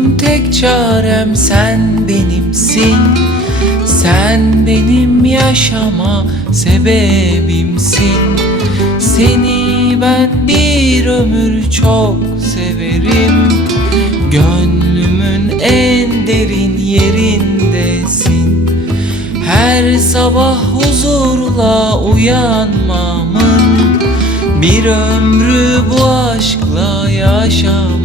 Hayatım tek çarem sen benimsin. Sen benim yaşama sebebimsin. Seni ben bir ömür çok severim. Gönlümün en derin yerindesin. Her sabah huzurla uyanmamın Bir ömrü bu aşkla yaşamamın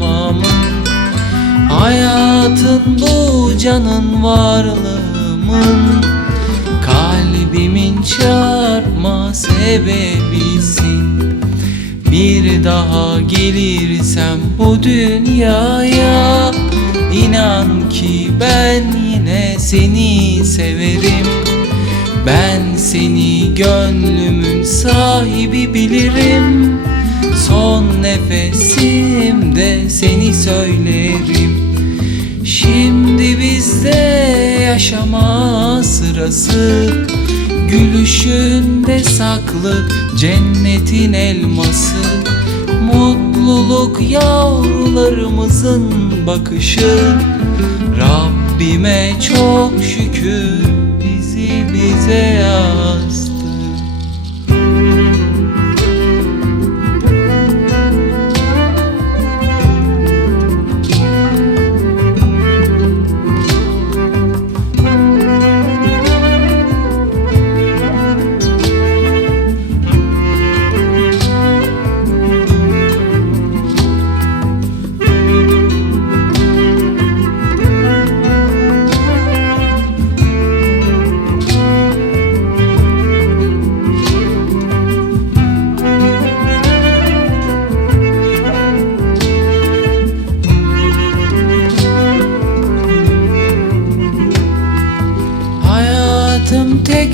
Hayatın bu canın varlığımın Kalbimin çarpma sebebisin. Bir daha gelirsem bu dünyaya İnan ki ben yine seni severim. Ben seni gönlümün sahibi bilirim. Son nefesimde seni söylerim Şimdi bizde yaşama sırası. Gülüşünde saklı cennetin elması. Mutluluk yavrularımızın bakışı. Rabbime çok şükür bizi bize yastı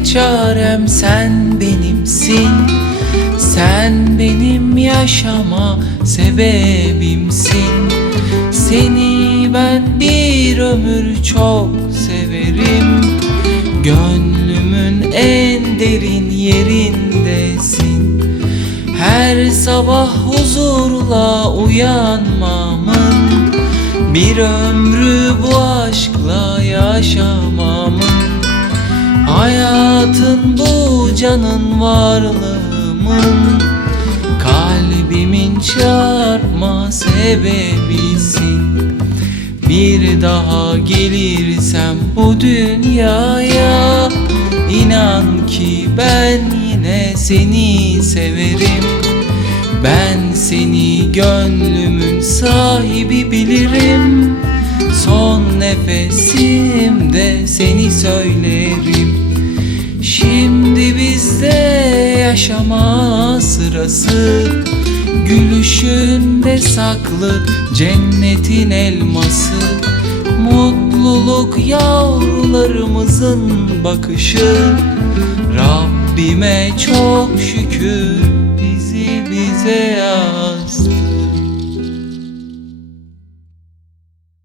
çarem sen benimsin. Sen benim yaşama sebebimsin. Seni ben bir ömür çok severim. Gönlümün en derin yerindesin. Her sabah huzurla uyanmamın Bir ömrü bu aşkla yaşamamın Hayatın bu canın varlığımın Kalbimin çarpma sebebisin. Bir daha gelirsem bu dünyaya İnan ki ben yine seni severim. Ben seni gönlümün sahibi bilirim. Son nefesimde seni söylerim Şimdi bizde yaşama sırası. Gülüşünde saklı cennetin elması. Mutluluk yavrularımızın bakışı. Rabbime çok şükür